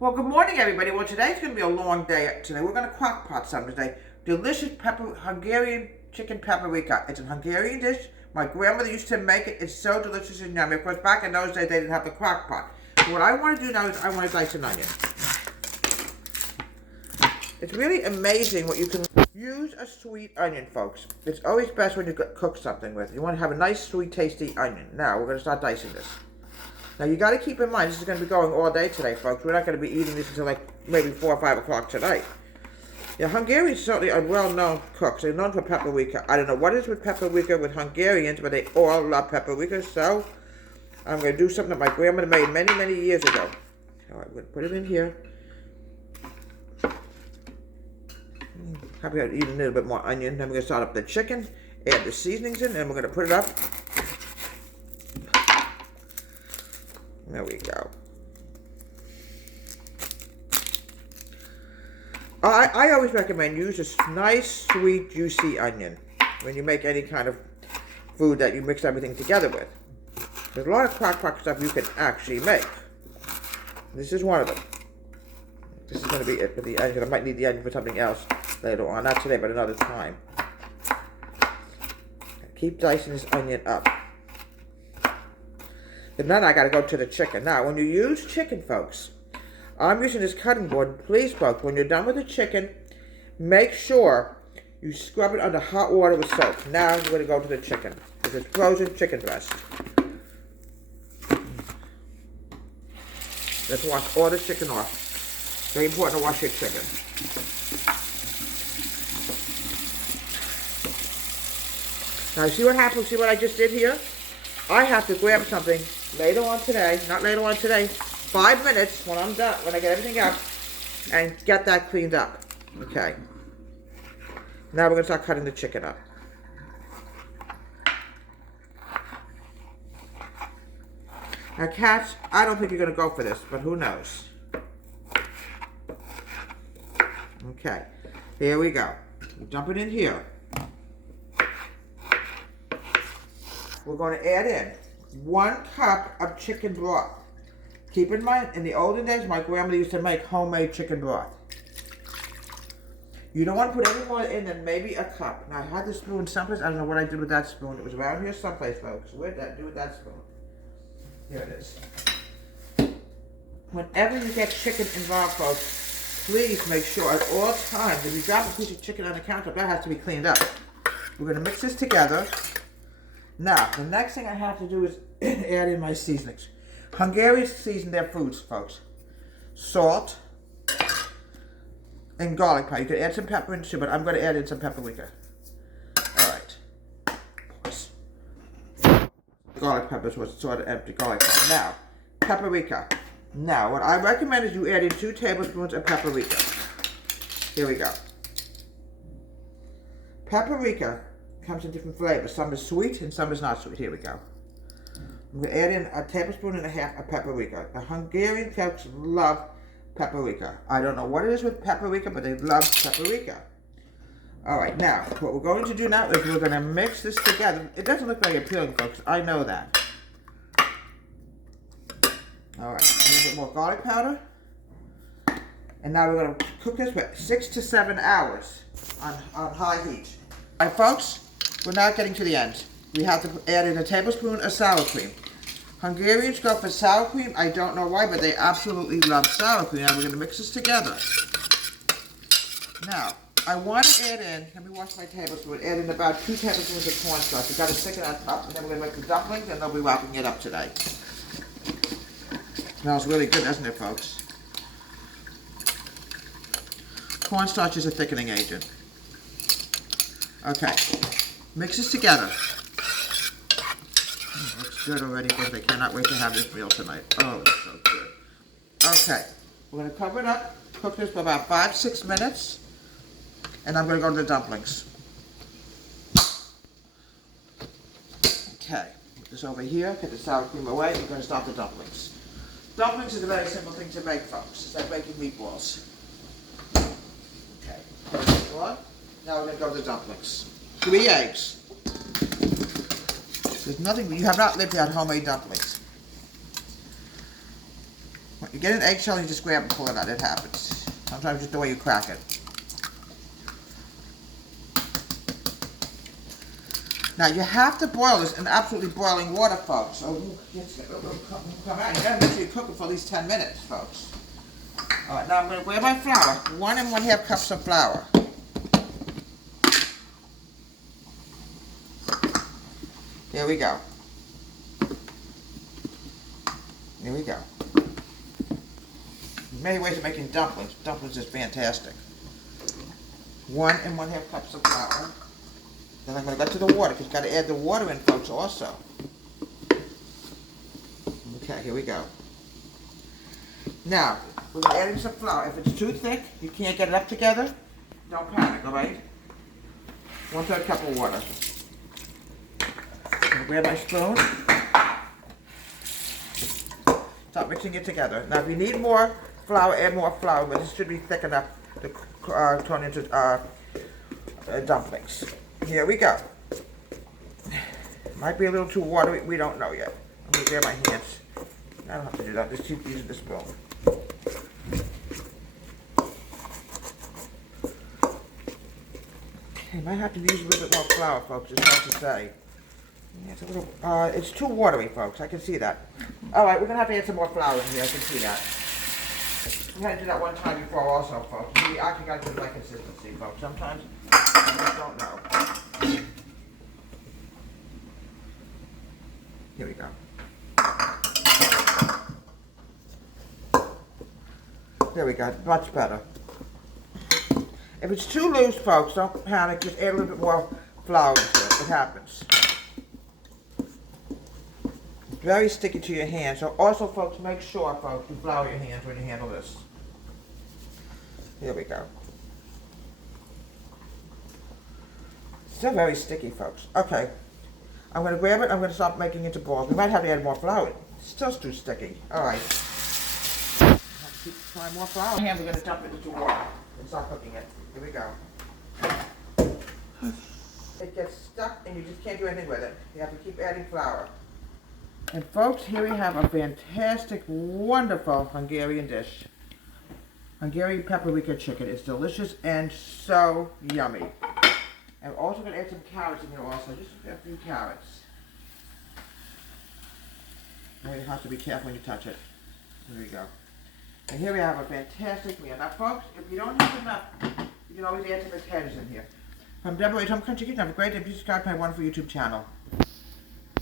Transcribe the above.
Well, good morning, everybody. Well, today's going to be a long day. Today we're going to crock pot something today. Delicious Hungarian chicken paprika. It's a Hungarian dish. My grandmother used to make it. It's so delicious and yummy. Of course, back in those days, they didn't have the crock pot. So what I want to do now is I want to dice an onion. It's really amazing what you can use a sweet onion, folks. It's always best when you cook something with. You want to have a nice, sweet, tasty onion. Now, we're going to start dicing this. Now, you got to keep in mind, this is going to be going all day today, folks. We're not going to be eating this until like maybe 4 or 5 o'clock tonight. Yeah, Hungarians certainly are well-known cooks. They're known for paprika. I don't know what it is with paprika with Hungarians, but they all love paprika. So, I'm going to do something that my grandmother made many, many years ago. All right, we're going to put it in here. Probably eat a little bit more onion. Then we're going to start up the chicken, add the seasonings in, and we're going to put it up. There we go. I always recommend use a nice, sweet, juicy onion when you make any kind of food that you mix everything together with. There's a lot of crock pot stuff you can actually make. This is one of them. This is going to be it for the onion. I might need the onion for something else later on. Not today, but another time. Keep dicing this onion up. And then I got to go to the chicken. Now, when you use chicken, folks, I'm using this cutting board. Please, folks, when you're done with the chicken, make sure you scrub it under hot water with soap. Now, we're going to go to the chicken. This is frozen chicken breast. Let's wash all the chicken off. Very important to wash your chicken. Now, see what happens? See what I just did here? I have to grab something later on today, not later on today, 5 minutes when I'm done, when I get everything up, and get that cleaned up. Okay. Now we're going to start cutting the chicken up. Now, cats, I don't think you're going to go for this, but who knows? Okay. Here we go. Dump it in here. We're going to add in 1 cup of chicken broth. Keep in mind, in the olden days, my grandmother used to make homemade chicken broth. You don't want to put any more in than maybe a cup. Now, I had the spoon someplace. I don't know what I did with that spoon. It was around here someplace, folks. What did I do with that spoon? Here it is. Whenever you get chicken involved, folks, please make sure at all times, if you drop a piece of chicken on the counter, that has to be cleaned up. We're going to mix this together. Now, the next thing I have to do is add in my seasonings. Hungarians season their foods, folks. Salt and garlic powder. You can add some pepper in too, but I'm going to add in some paprika. All right. Garlic peppers was sort of empty garlic powder. Now, paprika. Now, what I recommend is you add in 2 tablespoons of paprika. Here we go. Paprika comes in different flavors. Some is sweet and some is not sweet. Here we go. I'm going to add in a tablespoon and a half of paprika. The Hungarian folks love paprika. I don't know what it is with paprika, but they love paprika. Alright, now, what we're going to do now is we're going to mix this together. It doesn't look very appealing, folks. I know that. Alright, a little bit more garlic powder. And now we're going to cook this for 6 to 7 hours on high heat. Alright, folks, we're now getting to the end. We have to add in a tablespoon of sour cream. Hungarians go for sour cream. I don't know why, but they absolutely love sour cream. Now we're going to mix this together. Now, I want to add in, let me wash my tablespoon, add in about 2 tablespoons of cornstarch. We've got to stick it on top, and then we're going to make the dumplings, and they'll be wrapping it up today. Smells really good, doesn't it, folks? Cornstarch is a thickening agent. Okay, mix this together. Looks good already, because I cannot wait to have this meal tonight. Oh, it's so good. Okay, we're going to cover it up, cook this for about 5-6 minutes, and I'm going to go to the dumplings. Okay, put this over here, get the sour cream away, we're going to start the dumplings. Dumplings is a very simple thing to make, folks. It's like making meatballs. Okay, put it on. Now we're going to go to the dumplings. 3 eggs. There's nothing, you have not lived without homemade dumplings. You get an eggshell and you just grab and pull it out. It happens. Sometimes just the way you crack it. Now you have to boil this in absolutely boiling water, folks. So come out. You gotta make sure you cook it for at least 10 minutes, folks. All right, now I'm gonna grab my flour. 1 1/2 cups of flour. There we go. There we go. Many ways of making dumplings. Dumplings is fantastic. 1 1/2 cups of flour. Then I'm going to go to the water, because you've got to add the water in, folks, also. Okay, here we go. Now, we're going to add in some flour. If it's too thick, you can't get it up together, don't panic, all right? 1/3 cup of water. I'm going to grab my spoon. Start mixing it together. Now, if you need more flour, add more flour, but this should be thick enough to turn into dumplings. Here we go. Might be a little too watery. We don't know yet. I'm going to grab my hands. I don't have to do that. Just keep using the spoon. Okay, might have to use a little bit more flour, folks. It's hard to say. Yeah, it's a little. It's too watery, folks. I can see that. All right, we're going to have to add some more flour in here. I can see that. We had to do that one time before also, folks. We actually got to do the right consistency, folks. Sometimes I just don't know. Here we go. There we go. Much better. If it's too loose, folks, don't panic. Just add a little bit more flour to it. It happens. It's very sticky to your hands. So also, folks, make sure, folks, you flour your hands when you handle this. Here we go. Still very sticky, folks. Okay. I'm going to grab it. I'm going to start making it into balls. We might have to add more flour. It's still too sticky. All right. Have to keep trying more flour. And we're going to dump it into water and start cooking it. Here we go. It gets stuck and you just can't do anything with it. You have to keep adding flour. And folks, here we have a fantastic, wonderful Hungarian dish. Hungarian paprika chicken. It's delicious and so yummy. And we're also going to add some carrots in here also, just a few carrots. Now you have to be careful when you touch it. There we go. And here we have a fantastic meal. Now folks, if you don't have enough, you can always add some potatoes in here. From Deborah's Home Country Kitchen, have a great day. Please subscribe to my wonderful YouTube channel.